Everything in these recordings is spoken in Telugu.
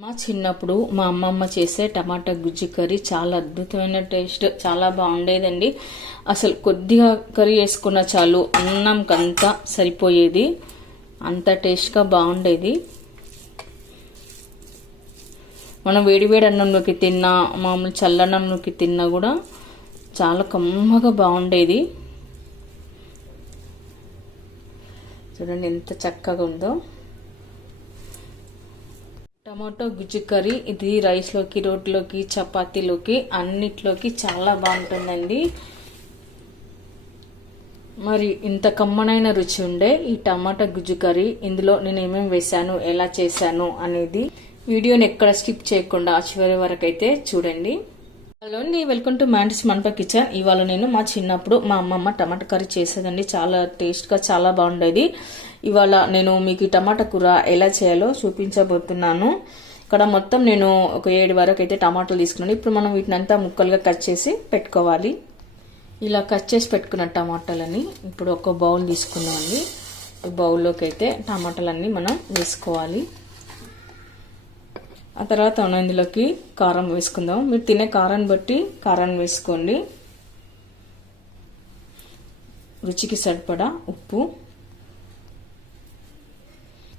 మా చిన్నప్పుడు మా అమ్మమ్మ చేసే టమాటా గుజ్జి కర్రీ చాలా అద్భుతమైన టేస్ట్ చాలా బాగుండేదండి. అసలు కొద్దిగా కర్రీ వేసుకున్న చాలు అన్నంకంతా సరిపోయేది. అంత టేస్ట్గా బాగుండేది. మనం వేడివేడి అన్నంలోకి తిన్నా మామూలు చల్లన్నంలోకి తిన్నా కూడా చాలా కమ్మగా బాగుండేది. చూడండి ఎంత చక్కగా ఉందో. టమాటో గుజ్జు కర్రీ ఇది రైస్లోకి రోట్లోకి చపాతీలోకి అన్నిట్లోకి చాలా బాగుంటుందండి. మరి ఇంత కమ్మనైన రుచి ఉండే ఈ టమాటా గుజ్జు కర్రీ ఇందులో నేను ఏమేమి వేశాను ఎలా చేశాను అనేది వీడియోని ఎక్కడ స్కిప్ చేయకుండా చివరి వరకు అయితే చూడండి. హలో అండి welcome to Mantis Mandapa kitchen. ఇవాళ నేను మా చిన్నప్పుడు మా అమ్మమ్మ టమాటా కర్రీ చేసేదండి. చాలా టేస్ట్గా చాలా బాగుండేది. ఇవాళ నేను మీకు ఈ టమాటా కూర ఎలా చేయాలో చూపించబోతున్నాను. ఇక్కడ మొత్తం నేను ఒక ఏడు వరకు అయితే టమాటాలు తీసుకున్నాను. ఇప్పుడు మనం వీటిని అంతా ముక్కలుగా కట్ చేసి పెట్టుకోవాలి. ఇలా కట్ చేసి పెట్టుకున్న టమాటాలని ఇప్పుడు ఒక బౌల్ తీసుకున్నామండి ఈ బౌల్లోకి అయితే టమాటాలన్నీ మనం వేసుకోవాలి. ఆ తర్వాత మనం ఇందులోకి కారం వేసుకుందాం. మీరు తినే కారాన్ని బట్టి కారాన్ని వేసుకోండి. రుచికి సరిపడా ఉప్పు.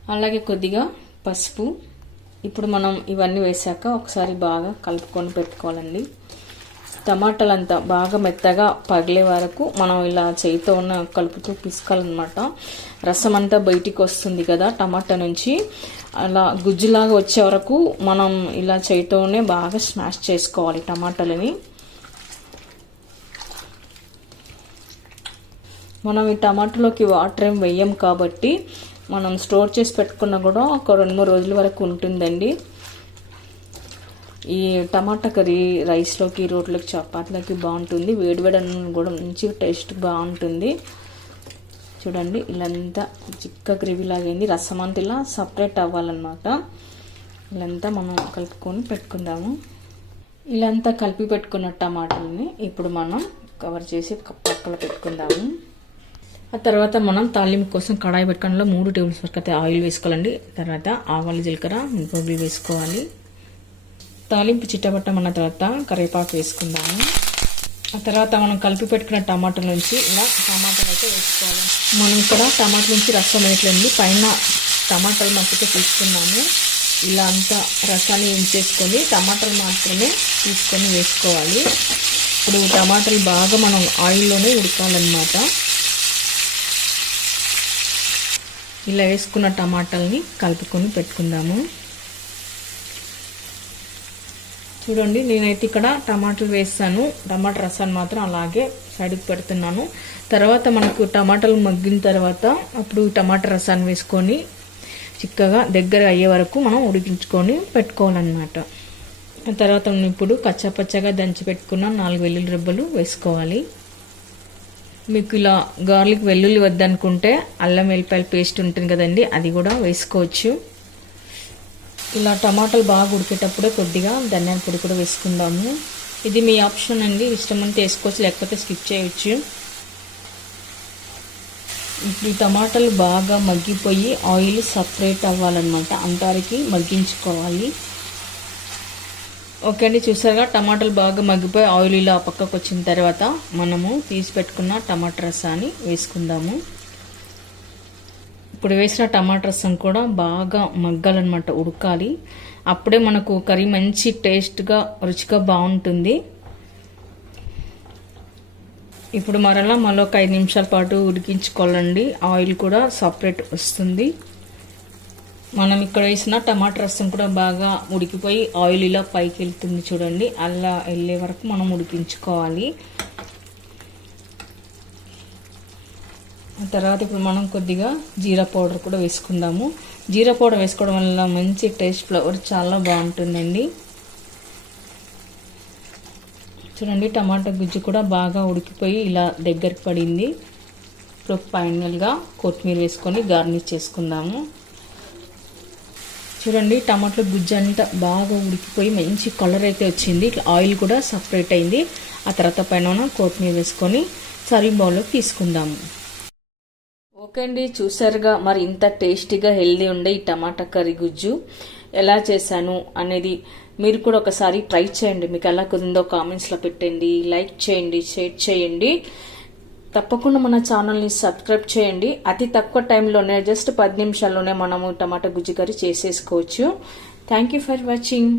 అలాగే కొద్దిగా పసుపు. ఇప్పుడు మనం ఇవన్నీ వేసాక ఒకసారి బాగా కలుపుకొని పెట్టుకోవాలండి. టమాటాలంతా బాగా మెత్తగా పగిలే వరకు మనం ఇలా చేయితో ఉన్న కలుపుతూ పిసుకాలన్నమాట. రసం అంతా బయటికి వస్తుంది కదా టమాటా నుంచి. అలా గుజ్జులాగా వచ్చే వరకు మనం ఇలా చేయితోనే బాగా స్మాష్ చేసుకోవాలి టమాటాలని. మనం ఈ టమాటాలోకి వాటర్ ఏం వేయం కాబట్టి మనం స్టోర్ చేసి పెట్టుకున్నా కూడా ఒక రెండు మూడు రోజుల వరకు ఉంటుందండి. ఈ టమాటా కర్రీ రైస్లోకి రోట్లోకి చపాతీలోకి బాగుంటుంది. వేడివేడి అన్నం కూడా మంచి టేస్ట్ బాగుంటుంది. చూడండి ఇలాంతా చిక్క గ్రేవీ లాగైంది రసం అంతా ఇలా సపరేట్ అవ్వాలన్నమాట. ఇలాంతా మనం కలుపుకొని పెట్టుకుందాము. ఇలాంతా కలిపి పెట్టుకున్న టమాటాలని ఇప్పుడు మనం కవర్ చేసి పక్కన పెట్టుకుందాము. ఆ తర్వాత మనం తాలింపు కోసం కడాయి పెట్టుకోవడంలో మూడు టేబుల్ వరకు అయితే ఆయిల్ వేసుకోవాలండి. తర్వాత ఆవాలు జీలకర్ర మినపగుళ్ళు వేసుకోవాలి. తాలింపు చిట్టబట్టమన్న తర్వాత కరివేపాకు వేసుకుందాము. ఆ తర్వాత మనం కలిపి పెట్టుకున్న టమాటా నుంచి ఇలా టమాటాలు అయితే వేసుకోవాలి. మనం ఇక్కడ టమాటా నుంచి రసం వేయట్లేదు. పైన టమాటాలు మట్టుకే తీసుకున్నాము. ఇలా అంతా రసాన్ని ఉంచేసుకొని టమాటాలు మాత్రమే తీసుకొని వేసుకోవాలి. ఇప్పుడు టమాటాలు బాగా మనం ఆయిల్లోనే ఉడకాలన్నమాట. ఇలా వేసుకున్న టమాటాలని కలుపుకొని పెట్టుకుందాము. చూడండి నేనైతే ఇక్కడ టమాటాలు వేస్తాను. టమాటా రసాన్ని మాత్రం అలాగే సైడ్కి పెడుతున్నాను. తర్వాత మనకు టమాటాలు మగ్గిన తర్వాత అప్పుడు టమాటా రసాన్ని వేసుకొని చిక్కగా దగ్గర అయ్యే వరకు మనం ఉడికించుకొని పెట్టుకోవాలన్నమాట. తర్వాత ఇప్పుడు కచ్చాపచ్చగా దంచి పెట్టుకున్న నాలుగు వెల్లుల్లి రెబ్బలు వేసుకోవాలి. మీకు ఇలా గార్లిక్ వెల్లుల్లి వద్దనుకుంటే అల్లం వెల్లిపాయల పేస్ట్ ఉంటుంది కదండి అది కూడా వేసుకోవచ్చు. ఇలా టమాటాలు బాగా ఉడికేటప్పుడే కొద్దిగా ధనియాల పొడి కూడా వేసుకుందాము. ఇది మీ ఆప్షన్ అండి. ఇష్టమంటే వేసుకోవచ్చు లేకపోతే స్కిప్ చేయవచ్చు ఇప్పుడు ఈ టమాటాలు బాగా మగ్గిపోయి ఆయిల్ సపరేట్ అవ్వాలన్నమాట. అంతవరకు మగ్గించుకోవాలి. ఓకే అండి చూసారుగా? టమాటాలు బాగా మగ్గిపోయి ఆయిల్ ఇలా పక్కకు వచ్చిన తర్వాత మనము తీసి పెట్టుకున్న టమాటా రసాన్ని వేసుకుందాము. ఇప్పుడు వేసిన టమాటా రసం కూడా బాగా మగ్గాలన్నమాట ఉడకాలి. అప్పుడే మనకు కర్రీ మంచి టేస్ట్గా రుచిగా బాగుంటుంది. ఇప్పుడు మరలా మళ్ళీ ఒక ఐదు నిమిషాల పాటు ఉడికించుకోవాలండి. ఆయిల్ కూడా సపరేట్ వస్తుంది. మనం ఇక్కడ వేసిన టమాటా రసం కూడా బాగా ఉడికిపోయి ఆయిల్ ఇలా పైకి వెళ్తుంది చూడండి. అలా వెళ్ళే వరకు మనం ఉడికించుకోవాలి. తర్వాత ఇప్పుడు మనం కొద్దిగా జీరా పౌడర్ కూడా వేసుకుందాము. జీరా పౌడర్ వేసుకోవడం వల్ల మంచి టేస్ట్ ఫ్లేవర్ చాలా బాగుంటుందండి. చూడండి టమాటా గుజ్జు కూడా బాగా ఉడికిపోయి ఇలా దగ్గరికి పడింది. ఇప్పుడు ఫైనల్గా కొత్తిమీర వేసుకొని గార్నిష్ చేసుకుందాము. చూడండి టమాటా గుజ్జు అంతా బాగా ఉడికిపోయి మంచి కలర్ అయితే వచ్చింది. ఇట్లా ఆయిల్ కూడా సపరేట్ అయింది. ఆ తర్వాత పైన కొత్తిమీర వేసుకొని సర్వింగ్ బౌల్లో తీసుకుందాము. ఓకే అండి చూసారుగా మరి ఇంత టేస్టీగా హెల్దీ ఉండే ఈ టమాటా కర్రీ గుజ్జు ఎలా చేశాను అనేది మీరు కూడా ఒకసారి ట్రై చేయండి. మీకు ఎలా కుదిందో కామెంట్స్లో పెట్టండి. లైక్ చేయండి షేర్ చేయండి. తప్పకుండా మన ఛానల్ని సబ్స్క్రైబ్ చేయండి. అతి తక్కువ టైంలోనే జస్ట్ పది నిమిషాల్లోనే మనము టమాటా గుజ్జు కర్రీ చేసేసుకోవచ్చు. Thank you for watching.